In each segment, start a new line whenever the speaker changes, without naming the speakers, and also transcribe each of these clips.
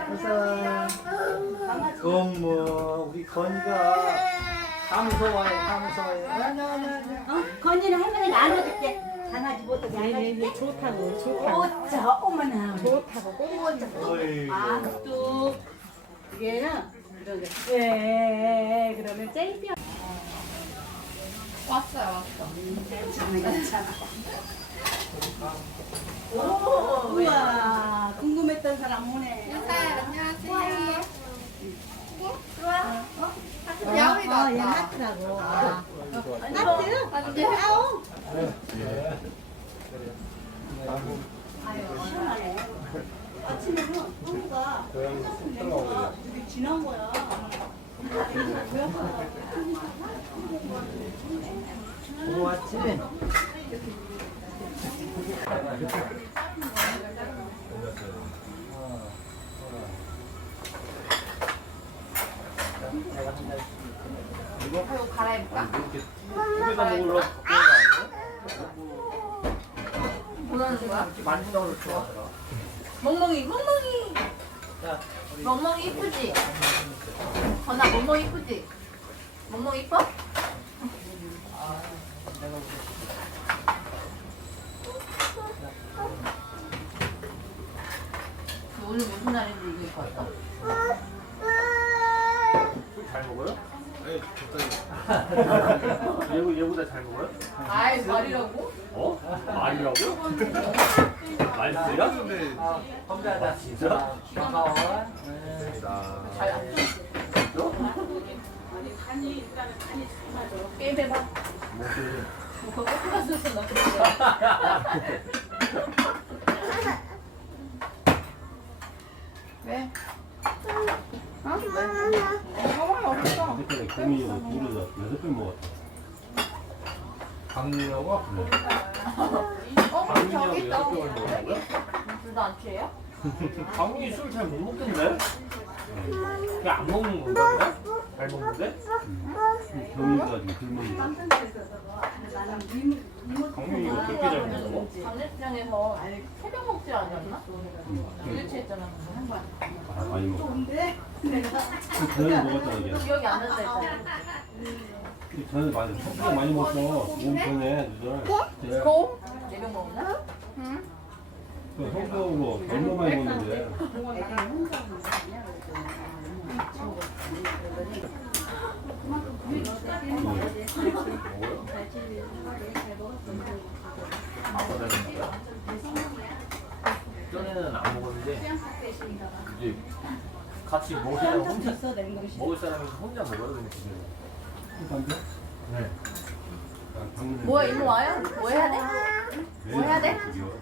그래서
어머 우리 건이가 다 무서워해 다 무서워해.
건이는 할머니가 안아줄게. 강아지 못하게 안아줄게.
좋다고 좋다고
오자 어머나.
좋다고
오자.
어이구.
아또 얘는 이런 거 네, 그러면 쨍뼈
왔어.
괜찮아.
오
우와 궁금했던 사람 오네.
안녕하세요. 들어와. 야옹이도
얘
왔다.
하트라고. 하트?
안녕.
아우.
아이고.
시원하네. 아침에는 형우가 냉모가 되게 진한 거야.
오 아침에.
이거 갈아입을까?
집에다 먹으러
뭐라는 거야?
많이 넣을 좋아하더라.
멍멍이.
자, 우리
멍멍이 이쁘지? 건아 멍멍이 이쁘지? 멍멍이 이뻐? 너 오늘 무슨 날인지 이거 입고 왔어?
잘 먹어요? 네, 적당히. 얘보다 잘 먹어요?
아이 말이라고?
어? 말이라고? 말이야? 네. 건배하다 진짜? 반가워.
잘안 줘? 게임 해봐. 뭐 커피 갔었어 나 그때. 왜? 어? 왜? 가만히 없어.
그때 금이 둘이서 6번 먹었다. 강민이하고
어? 저기 있다.
여섯 병을 먹는다고요?
둘 다 안 취해요?
강민이 술 잘 못 먹던데? 그냥 안 먹는 건가? 그냥? 잘 먹는데?
병이가 지금 굶은
강민이가 그렇게 잘 먹는다고?
장례식장에서 새벽 먹지 않았나? 일 취했잖아. 한 번.
아, 많이 먹어.
근데 내가
저녁에 먹었잖아, 이게.
기억이 안 난다 했잖아.
저녁에 많이, 석주가 많이 먹었어. 몸 편해, 누들.
고? 네병 먹었나?
성격으로 너무 많이 먹는데.
전에는 안 먹었는데 이제 같이 먹을 사람 혼자 먹을 사람이 혼자 먹어요 그냥 집에.
반대?
네.
뭐야 이모 와요? 뭐 해야 돼? 뭐 해야 돼?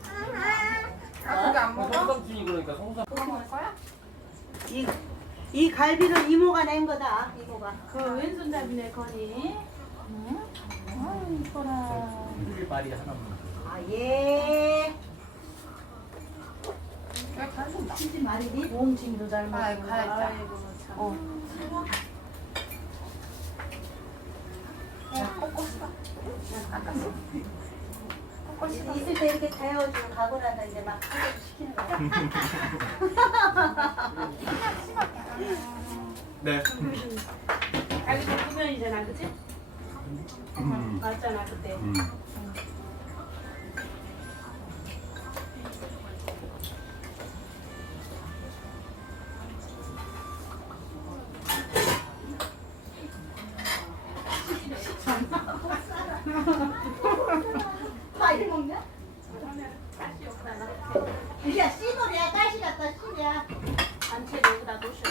아 그게 안 먹어?
성삼순이 그러니까 성삼.
그거 먹을 거야?
이 갈비는 이모가 낸 거다. 이모가.
그 왼손잡이네 건이
이뻐라.
말이 하나만.
아 예.
왜 간신다?
치지 말이니?
몸집도 잘 먹고
아이고, 가야겠다.
아이고 참
어. 야, 꼬꼬시다. 아깝어. 꼬꼬시다.
있을 때 이렇게 데워주고 가고 나서 이제 막 시키는 거야.
네.
자기 동구면이잖아 그치? 맞잖아 그때
많이 먹냐? 야 씨돌이야 가시 같다 씨야.
단체 여기다 놓으셔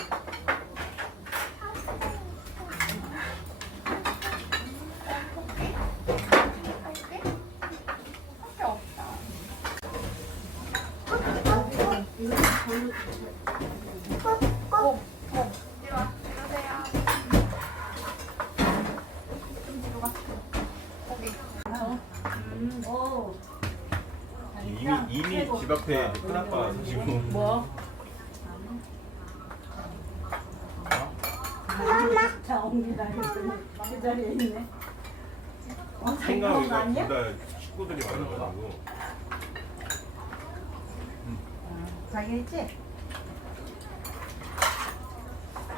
오.
이미 집 앞에 큰아빠 사시고.
뭐?
자 옵니다. 그 자리에 있네.
생각보다
거 아니야?
식구들이 많아가지고.
자기 했지?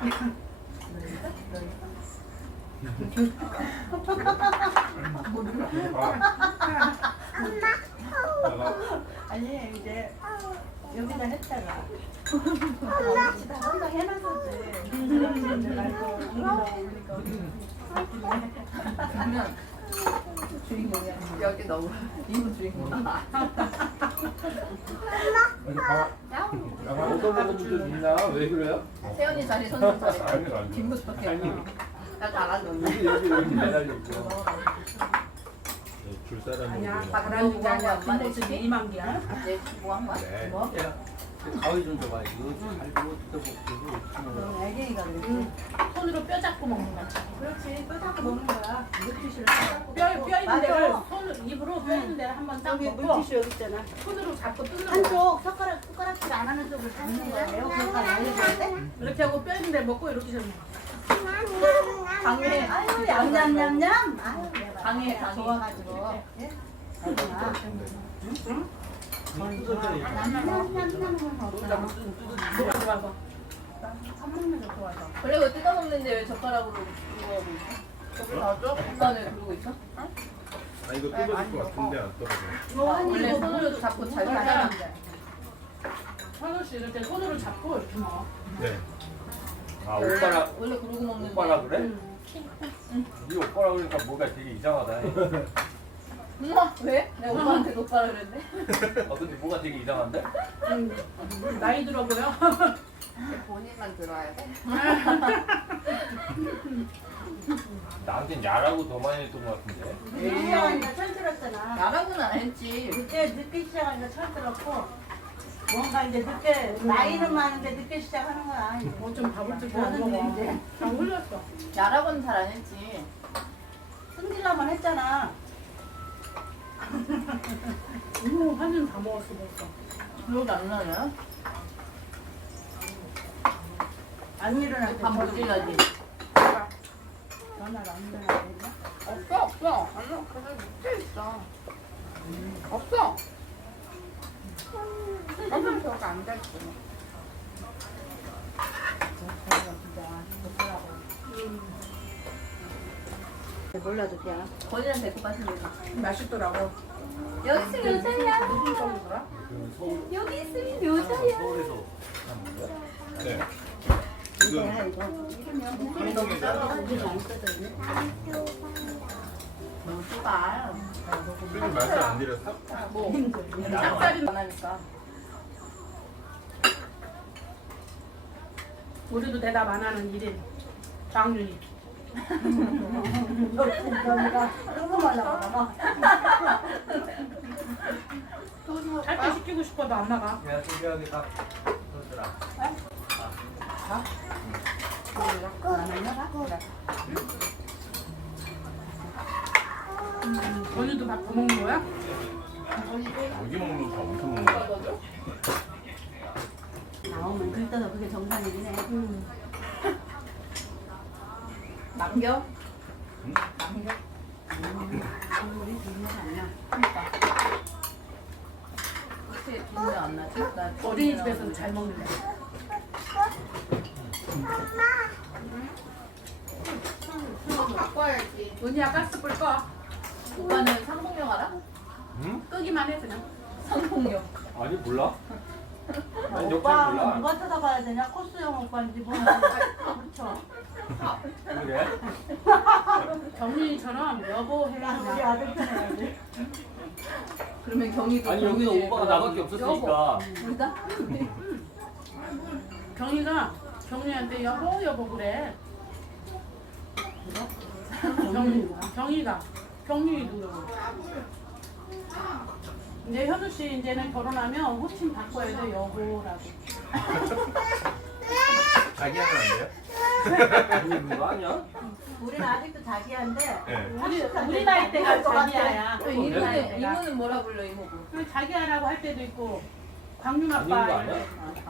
아니 이제 여기다 했다가 다 항상 해놨었지. 이제 말고 여기다 올리니까
그러면 주인공이야. 여기 너무 이모 주인공이야.
어떤 분들 있나? 왜 그래요?
세연이 자리 선수 자리.
아니, 아니.
뒷모습밖에 없어. 나 잘하는
여기 매달려 있죠.
줄 사람이
아니야.
있는
바라는 게 아니라
엄마네
뒷모습이 이만기야.
얘뭐한 거야?
네.
뭐?
야, 가위 좀 줘봐. 이거 잘고 뜯어먹고.
애기가 그래.
손으로 뼈 잡고 먹는 거야.
그렇지. 뼈 잡고 먹는 거야. 물티슈를
뼈 있는
맞아.
데를 손으로 입으로 뼈 있는 데를 한번 딱
여기
먹고
물티슈 여기 있잖아.
손으로 잡고 뜯는 거야.
한쪽 숟가락질 안 하는 쪽을 잡는 거예요. 그러니까 알려줘야 돼.
이렇게 하고 뼈 있는 데 먹고 이렇게 해서 먹어.
강해.
아유 얌얌얌얌. 아유 내가
강해, 강해.
좋아가지고. 예? 알구나.
뭐가 좋아서. 밥 먹는 게 좋아서.
원래 왜 뜯어 먹는데 왜 젓가락으로 그거 하고 있어? 저기 나왔죠? 오빠는 그러고 있어?
아 이거 뜯어질 것 같은데 안 떨어져.
원래 손으로 잡고 잘 가잖아.
현우 씨 이럴 때 손으로 잡고 이렇게 먹어.
네.
아, 오빠라,
원래 그러고 먹는데.
오빠라 그래? 네 오빠라 그러니까 뭐가 되게 이상하다.
엄마 왜? 내가 오빠한테 오빠라 그랬네.
근데 뭐가 되게 이상한데?
나이 들어 보여.
본인만 들어야 돼.
나한텐 야라고 더 많이 했던 것 같은데.
늦게 시작하니까 철들었잖아.
나랑은 안 했지.
그때 늦게 시작하니까 철들었고 뭔가 이제 늦게 나이는 많은데 늦게 시작하는 거야.
뭐좀 밥을 좀안
뭐는
먹어.
이제
안 흘렸어.
야라고는 잘 안 했지.
승질나만 했잖아.
이모 한입 다 먹었어 벌써.
기억이 안 나나요?
안 일어날 때
밥 먹질러지.
전화를 안 일어나야 되나?
없어. 아니, 그래 밑에 있어. 없어. 엄청 기억 안 됐어.
전화가 진짜 못하라고. 몰라도 그냥.
건이랑 데리고 가시면
맛있더라고.
여기 있으면 여자야.
무슨 소리더라?
여기 있으면 여자야.
서울에서 한 거야?
네.
이거야
지금
이거.
한동에서
우리 안 써져 있네.
너무 좁아.
끓인 말씀 안 드렸어?
뭐? 짝살이 안 하니까.
우리도 대답 안 하는 1인 장윤이.
너가 조금만 나가.
할 때 시키고 싶어도 안 나가.
야, 준비하게 딱 그러더라.
건이도 밥 더 먹는 거야?
여기 먹는 거 엄청 먹는 거.
나오면 글떠서 그게 정상이긴 해.
남겨?
응?
남겨?
국물이 비누가 안 나.
혹시 비누 안 나지? 나
어린이집에서는 잘 먹는데.
바꿔야지.
은희야 가스불 꺼.
오빠는 상봉역 알아?
응?
끄기만 해 그냥.
상봉역.
아니, 몰라? 아니, 역할
오빠
몰라.
누가 찾아봐야 되냐? 코스형 오빠인지 뭐야? 그렇죠.
그래?
경민이처럼 여보
우리
해야
아들 편해야지.
그러면 경희도
아니, 여기는 오빠가 나밖에 없었으니까.
우리가?
경희가 경희한테 여보 그래. 경희가 경희도 이제 현우 씨 이제는 결혼하면 호칭 바꿔야 돼 여보라고.
자기 하면 안 돼요?
그거 아니야?
우리는 아직도 자기한데
네.
우리 나이 때가 자기야야.
이모는 뭐라 불러 이모고?
그리고 자기야라고 할 때도 있고 광윤
아닌 거
아빠
아니야?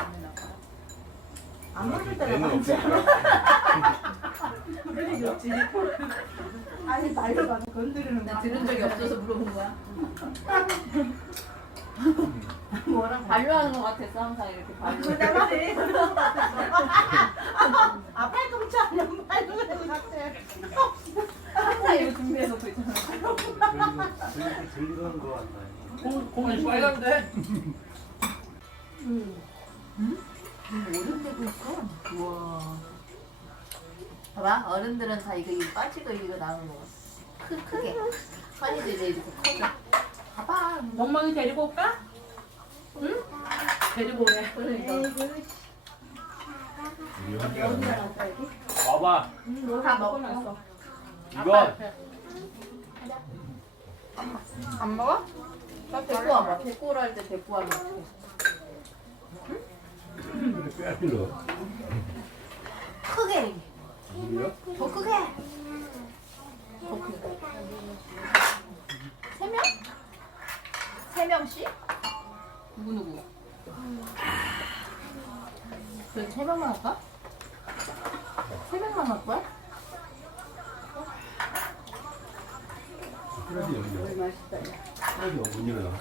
안 부를 때가
얘는
많지.
없으니까.
그래 좋지.
아니 말로 가서 건드리는
나 들은 적이 없어서 물어본 거야.
뭐라고?
반려하는 것 같았어 항상 이렇게 반려.
그다음에 아빠
빨간데?
오름 되고 있어. 우와. 봐봐, 어른들은 다 이거 빠지고 이거 나오는 거. 크게. 환희도 이제 이렇게 커져. 봐봐.
멍멍이 데리고 올까? 응? 데리고 오래.
그러니까.
와봐.
다 먹어놨어.
이건
안 먹어? 나 데리고 와봐. 데리고 오라 할 때 데리고 와봐.
빼앗기러.
크게.
누구야?
더 크게. 더 크게. 3명? 3명씩? 누구? 그래, 3명만 할까? 3명만 할 거야?
쓰레기 여기요. 쓰레기 못 일어나.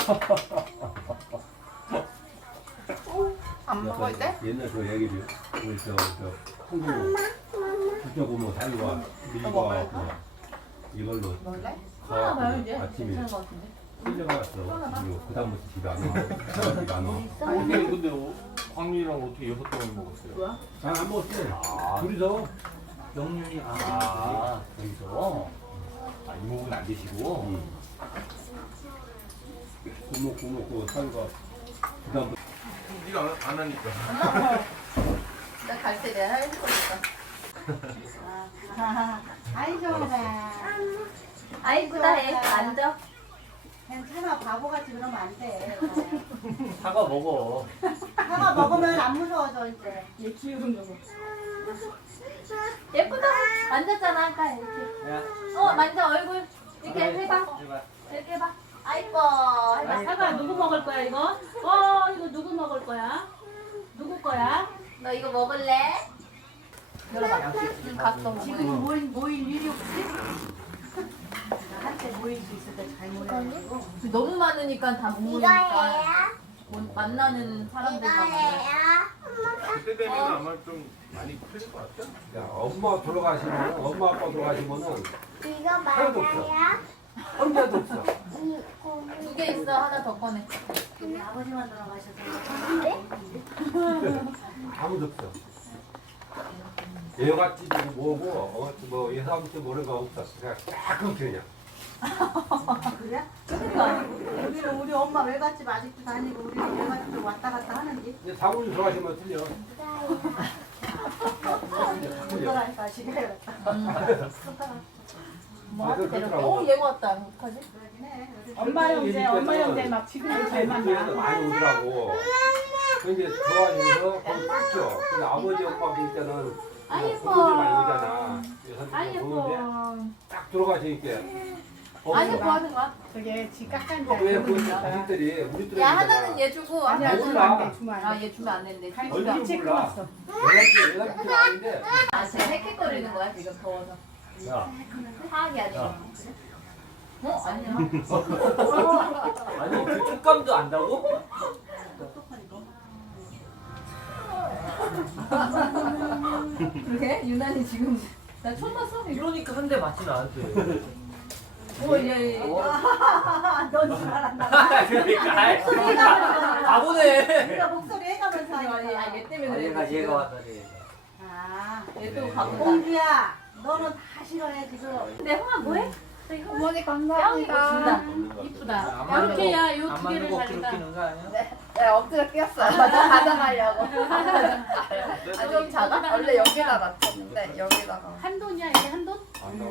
안 먹을 때?
옛날 그 얘기를 우리 저 한국 국정 보면 사이와 밀과 그 이걸로
먹을래?
서
봐요, 이제.
아침에
괜찮은 것 같은데.
끌려가 왔어. 그리고 그 다음부터 집에 안 와. 집에 안 와.
아니 근데 광민이랑 어떻게 6병을 먹었어요?
잘안 먹었어. 둘이서.
영윤이 거기서 이모분 안 드시고
굶먹고 사이가 그 다음부터
네가 안 하니까.
나 갈 때 내가 해줄 거니까.
아이 좋아라.
아이쁘다 해. 앉아.
괜찮아 바보같이 그러면 안 돼.
사과 먹어.
사과 먹으면 안 무서워져 이제.
얘 키우는 거.
예쁘다. 만졌잖아 아까 이렇게. 만져 얼굴. 이렇게 해봐. 이렇게 해봐. 아이뻐. 해봐.
사과 누구 먹을 거야 이거? 이거 누구 먹을 거야? 누구 거야?
너 이거 먹을래? 열어봐. 갔어.
지금 모일 일이 없지? 한때 모일 수 있을 때 잘 모여가지고.
너무 많으니까 다 못 모이니까. 만나는 사람들만 만나.
그때 되면 아마 좀 많이 풀릴 것 같아.
야, 엄마 돌아가시면 엄마 아빠 돌아가시면은 하나도 없어. 혼자도 없어.
2개 있어. 하나 더 꺼내.
우리 아버지만 돌아가셔서.
아무도 없어. 얘같이 뭐고 뭐 예사부터 모르는 거 없어. 그냥 딱 그렇게 그냥.
그래? 그러니까 우리 엄마 외갓집 아직도 다니고 우리는 외갓집 왔다 갔다 하는지.
이제 사모님 돌아가시면 틀려.
그러니까 시계를
뭐한테 데려가? 얘가 왔다. 어떡하지?
그러긴 해.
엄마 형제 막 지금 잘 만나.
많이 오더라고. 근데 좋아지면서 거기 쫓겨. 근데 아버지 엄마 볼 때는
아이고.
부모들 많이 오잖아.
아이고.
보는데 딱 들어가시니까.
아니 뭐 하는 거야?
저게 지 깎은
왜그 자식들이 우리 들이
야 하나는 얘 주고
아니야
몰라.
주면 안 돼. 주면 안 돼.
아얘 주면 안 되는데.
얼굴을
일찍
몰라.
끊었어.
얘가 아닌데.
쟤 헥헥거리는 거야 지금 더워서.
야,
화학이 아니야.
야.
아니야.
아니 그 촉감도 안다고?
그래? 유난히 지금 나 처음 봤어.
이러니까 한 대 맞지 나한테.
얘.
넌줄 알았나?
그러니까 바보네.
네가 목소리 해가면서 하니까.
얘 때문에 그래.
얘가 왔다 네.
아,
얘도 가본다.
공주야, 너는 다 싫어해 지금.
근데 형아 뭐해?
어머니
형 이거
감사합니다.
준다.
이쁘다. 이렇게 요 두 개를 가져가.
내가 엎드려 끼었어. 가져가려고. 좀 작아? 원래 여기다 놨었는데 여기다가.
한 돈이야 이게 한 돈?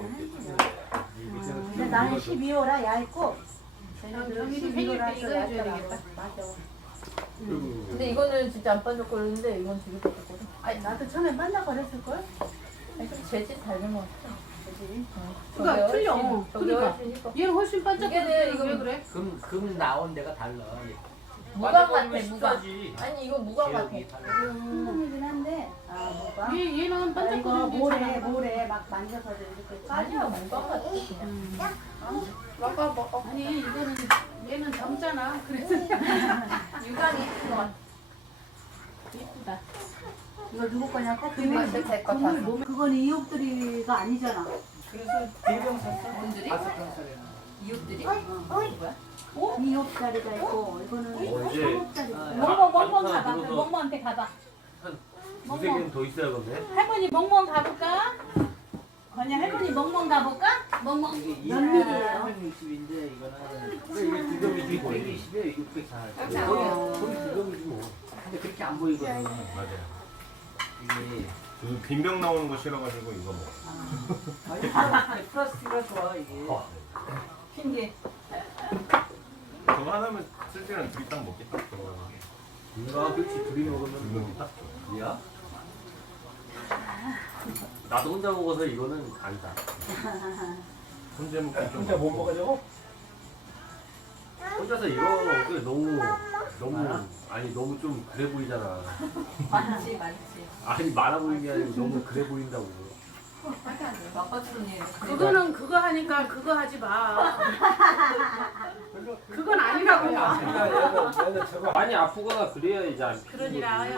근데 나는 12호라 얇고.
정일이 생일 때 이거 해줘야 되겠다.
맞아.
근데 이거는 진짜 안 반짝거리는데 이건 되게 반짝거려.
아니 나도 처음에 만나버렸을 걸.
아니 좀 재질 닮은 것 같아.
그러니까 틀려.
저기
그러니까
훨씬 이뻐.
얘는 훨씬 반짝거리는데
이게
이거 왜 그래?
금 나온 데가 달라.
무광 같아 무광.
식사지.
아니 이거 무광 같아.
한동이긴 한데. 아 뭐가?
얘는
이거
반짝거리는 게
모래 막 만져서 이렇게
아니야
빠지고
무광 같아 그냥.
먹어.
아니 이거는 얘는 젊잖아. 그래서
유광이 이쁜 것 같아.
이쁘다.
이거 누구 거냐고?
이거 제 거.
그건 이옥들이가 아니잖아.
그래서 대병 샀어.
뭔들이? 이웃들이?
어이,
뭐야?
2억짜리가 있고 이거는
이제
3억짜리.
멍멍
하나
가봐.
들어서-
멍멍한테 가봐.
두세 개는 더 있어야겠네.
할머니 멍멍 가볼까? 건이 할머니 멍멍 가볼까? 멍멍.
몇 밀이에요?
360인데 이거는
이게 두 병이지 거의.
620에 640.
거의 두 병이지 뭐.
근데 그렇게 안 보이거든요.
맞아요.
이게
그 빈병 나오는 거 싫어가지고 이거 먹어.
플라스틱이라 좋아 이게.
신기.
저거 하나면 쓸 때는 둘이 딱 먹겠다.
누가 그렇지 둘이 먹으면 딱
뭐야?
나도 혼자 먹어서 이거는 아니다.
혼자 먹기 좀
혼자 못 먹으려고?
혼자서 이거 먹기 너무 아니 너무 좀 그래 보이잖아.
많지.
아니 많아 보이는 게 아니고 너무 그래 보인다고.
막바지로니
그거는 그거 하니까 그거 하지 마. 그건 아니라고.
얘는 저거
많이 아프거나 그래야 이제 안 피는
그러니라.
거지.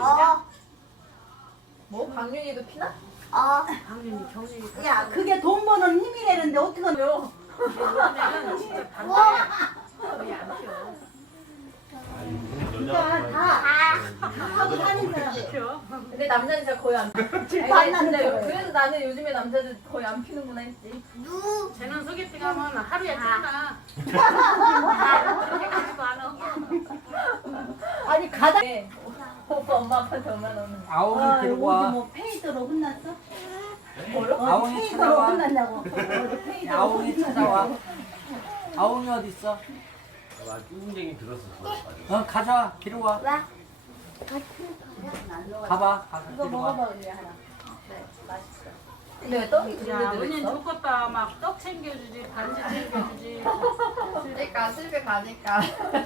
뭐? 강윤이도 피나?
강윤이 경윤이.
야, 그게 돈 버는 힘이라는데 어떻게
요즘에는 진짜 반대. 거의 안 피워.
그러니까 다 하고 다니는
피워.
근데 남자는 진짜 거의 안 피.
질투 안 나는
근데
거예요.
그래서 나는 요즘에 남자들 거의 안 피는구나 했지.
쟤는 소개팅 하면 하루에 짠다. 그렇게 가지도 않아.
아니 가다.
네. 오빠 엄마 아빠한테 얼마나 오는
아웅이 데리고
어디
와.
뭐 페이드로 혼났어?
아웅이
페이드로
찾아와.
혼났냐고. 어디 페이드로
아웅이
혼났냐고.
찾아와. 아웅이 어디 있어?
나 쭈문쟁이 들었었어.
어 가져와. 데리고 와. 가봐. 가서
이거
데리고 와.
먹어봐 우리 하나.
네, 맛있어. 근데 떡이 두
야,
개
은인
들어있어?
좋겠다. 막 떡 챙겨주지, 반지 챙겨주지.
그러니까 슬비 가니까.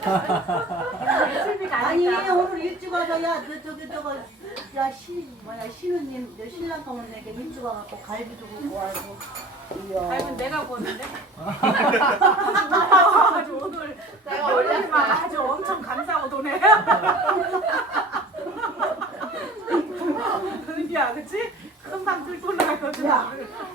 슬비
아니
가니까.
오늘 일찍 와서 야너 저거 야 신우님 너 신랑 가면 내게 일찍 와갖고 갈비도 굽고 와고.
아이고 내가 보는데. 아주 오늘
내가
오늘
올렸어요.
막 아주 엄청 감사하고 도네. 야, 그치? 금방 들고 올라가거든.
야,